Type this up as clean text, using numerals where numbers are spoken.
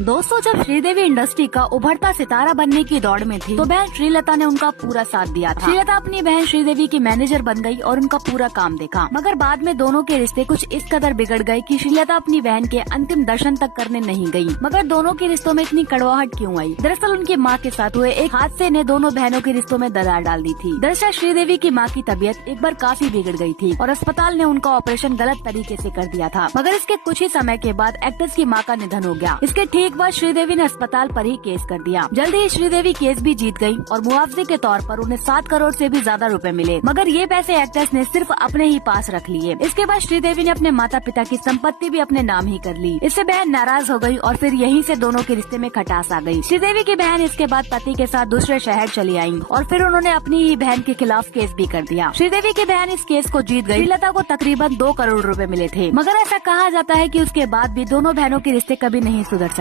दोस्तों, जब श्रीदेवी इंडस्ट्री का उभरता सितारा बनने की दौड़ में थी तो बहन श्रीलता ने उनका पूरा साथ दिया था। श्रीलता अपनी बहन श्रीदेवी की मैनेजर बन गई और उनका पूरा काम देखा। मगर बाद में दोनों के रिश्ते कुछ इस कदर बिगड़ गए कि श्रीलता अपनी बहन के अंतिम दर्शन तक करने नहीं गई। मगर दोनों के रिश्तों में इतनी कड़वाहट क्यों आई? दरअसल उनकी माँ के साथ हुए एक हादसे ने दोनों बहनों के रिश्तों में दरार डाल दी थी। दरअसल श्रीदेवी की माँ की तबीयत एक बार काफी बिगड़ गई थी और अस्पताल ने उनका ऑपरेशन गलत तरीके से कर दिया था। मगर इसके कुछ ही समय के बाद एक्ट्रेस की माँ का निधन हो गया। इसके ठीक बाद श्रीदेवी ने अस्पताल पर ही केस कर दिया। जल्दी ही श्रीदेवी केस भी जीत गई और मुआवजे के तौर पर उन्हें 7 करोड़ से भी ज्यादा रुपए मिले। मगर ये पैसे एक्ट्रेस ने सिर्फ अपने ही पास रख लिए। इसके बाद श्रीदेवी ने अपने माता पिता की संपत्ति भी अपने नाम ही कर ली। इससे बहन नाराज हो गई और फिर यहीं से दोनों के रिश्ते में खटास आ गई। श्रीदेवी की बहन इसके बाद पति के साथ दूसरे शहर चली आई और फिर उन्होंने अपनी ही बहन के खिलाफ केस भी कर दिया। श्रीदेवी की बहन इस केस को जीत गई। श्रीलता को तकरीबन 2 करोड़ रुपए मिले थे। मगर ऐसा कहा जाता है कि उसके बाद भी दोनों बहनों के रिश्ते कभी नहीं सुधर सके।